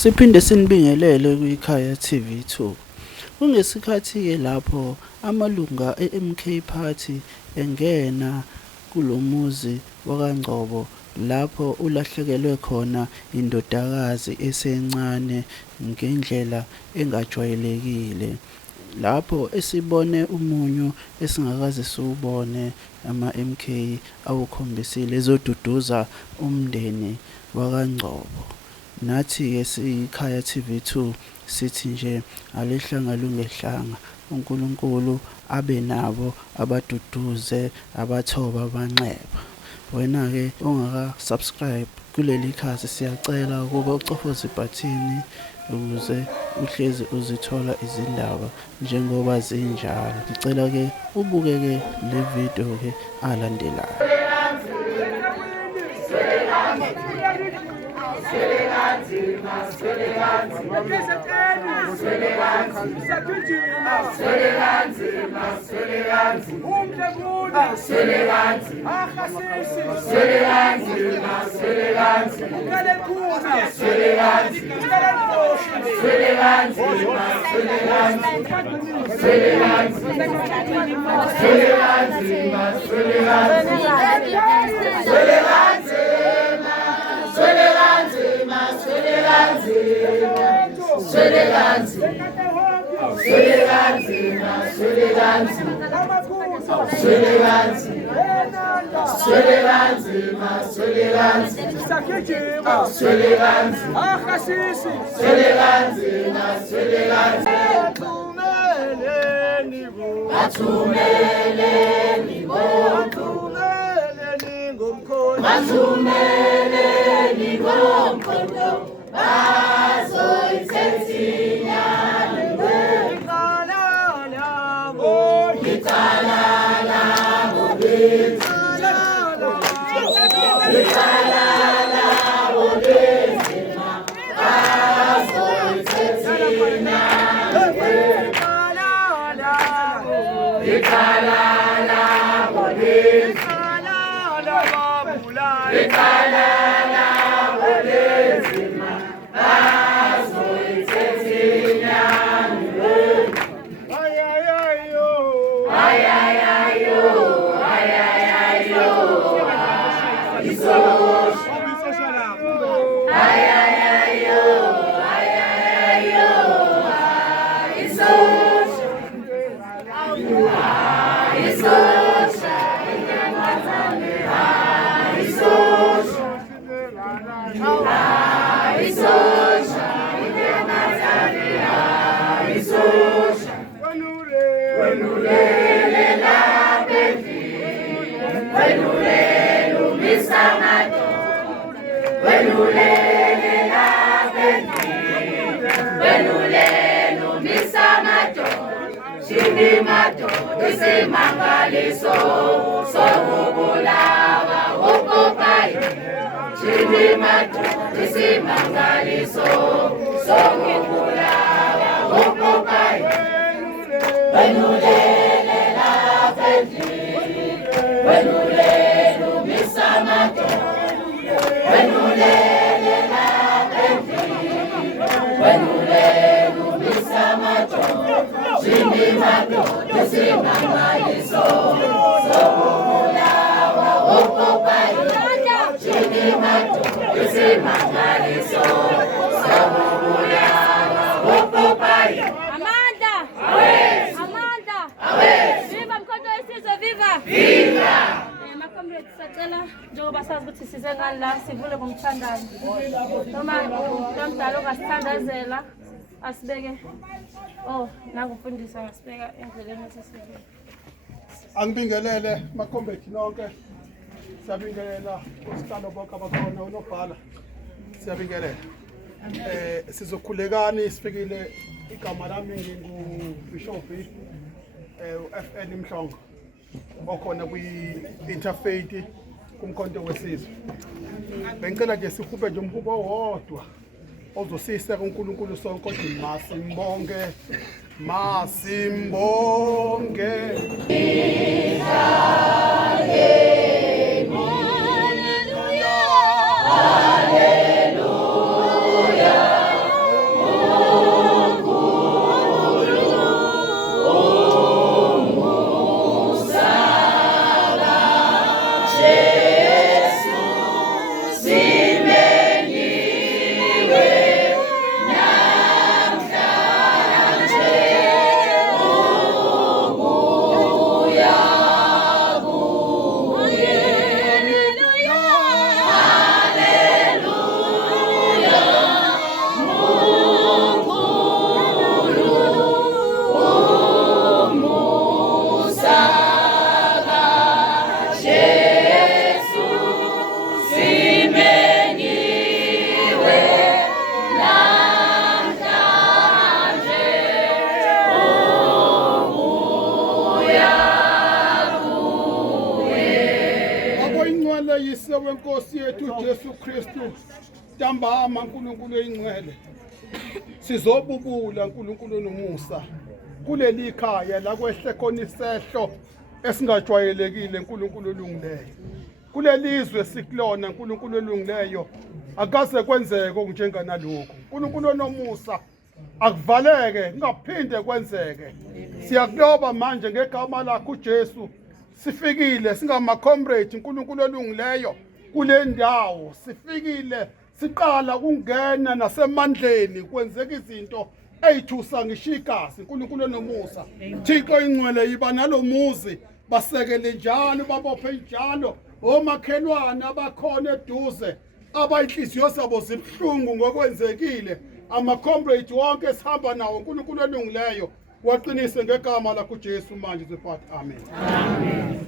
Siphinde sinibingelele kwikhaya TV2. Kungesikhathi-ke lapho amalunga e-MK Party engena kulomuzi wakaNgcobo lapho ulahlekelwe khona indodakazi esencane ngendlela engajwayelekile. Lapho esibone umunyu esingakaze siwubone ama-MK awukhombisile ezoduduza umndeni wakaNgcobo. Nathi-ke siyikhaya TV2 sithi nje alihlanga lungehlanga, uNkulunkulu abe nabo abaduduze abathoba abanxeba. Wena-ke ongaka-subscribe kuleli khasi siyacela ukuba ucofoze ibhathini ukuze uhlezi uzithola izindaba njengoba zinjalo. Ngicela-ke ubuke-ke le video-ke alandelayo. Njengoba sazi ukuthi size ngani la sivule ngomthandane noma umuntu omdala ongasithandazela asibeke nakufundisa ngasibeka endleleni esesivile. Angibingelele makhombethi nonke, siyabingelela usihlalo bonke abakhona unobhala, siyabingelela. Sizokhulekani sifikile, igama lami nginguBishop FN Mhlongo okhona kwi-Interfaith kumkhonto wesizwe. Bengicela nje sikhuphe nje umhubo owodwa ozosiseka uNkulunkulu sonke kodwa masimbonge. Hallelujah. wenkosi yethu Jesu Kristu ntambama uNkulunkulu oyingcwele sizobubula uNkulunkulu nomusa kuleli khaya la kwehle khona isehlo esingajwayelekile uNkulunkulu olungileyo kulelizwe sikulona uNkulunkulu olungileyo akaze kwenzeke njenganalokho uNkulunkulu onomusa akuvaleke kungaphinde kwenzeke siyakuloba manje ngegama lakho uJesu sifikile singama comrade uNkulunkulu olungileyo kule ndawo sifikile siqala kungena nasemandleni kwenzeka izinto eyithusa ngishikasi uNkulunkulu onomusa Thixo ingcwele yiba nalomuzi basekele njalo babophe njalo omakhelwane abakhona eduze abayinhliziyo zabo zibhlungu ngokwenzekile ama comrade wonke esihamba nawo uNkulunkulu olungileyo waqinise ngegama lakho uJesu manje sifathi amen amen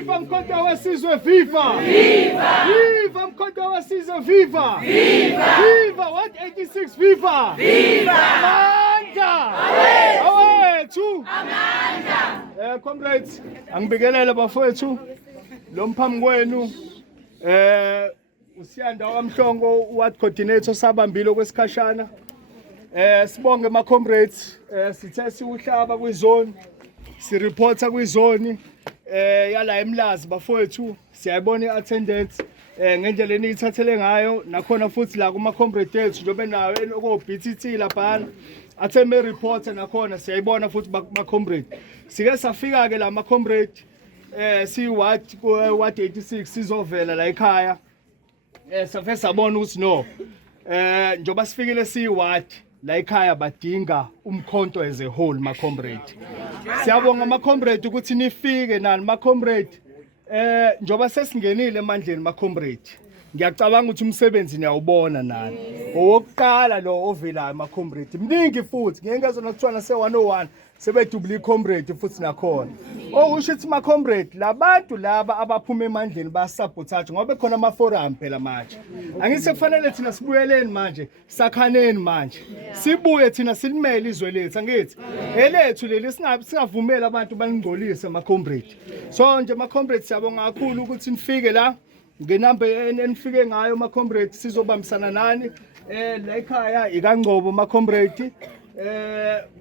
Viva Mkhonto wesizwe viva! Viva! Viva Mkhonto wesizwe viva! Viva! Viva what 86 viva! Viva! Amandla! Awethu! Amandla! Comrades, angibikelele bafowethu lo mphambi kwenu uSiyanda waMhlongo ward coordinator sabambile kwesikhashana sibonge ma comrades sithe siuhlaba kwizone sireporta kwizone yala eMlazi bafowethu siyayibona iattendance ngendlela eniyithathele ngayo nakhona futhi la kuma comrade ethu njobe nayo oko BTT lapha athe me report nakhona siyayibona futhi ma comrade sike safika ke la ma comrade si ward 86 sizovela la ekhaya safe sabona ukuthi no njoba sifikile si ward la ekhaya badinga umkhonto as a whole ma comrade siyabonga ma comrade ukuthi nifike nani ma comrade njoba sesingenile emandleni ma comrade ngiyacabanga ukuthi umsebenzi niyawubona nani owokuqala lo ovelayo ma comrade mningi futhi ngengezona kuthiwa se 101 sebedubli comrade futhi nakhona okusho ukuthi ma comrade labantu laba abaphuma emandleni basabotage ngoba khona ama forum phela manje angithi kufanele thina sibuyeleni manje sakhaneni manje sibuye thina silimele izwe lethu angithi elethu leli singavumeli abantu baningcolise ma comrade so nje ma comrade siyabonga kakhulu ukuthi nifike la ngenamba enifike ngayo ma comrade sizobambisana nani la ekhaya ikangcobo ma comrade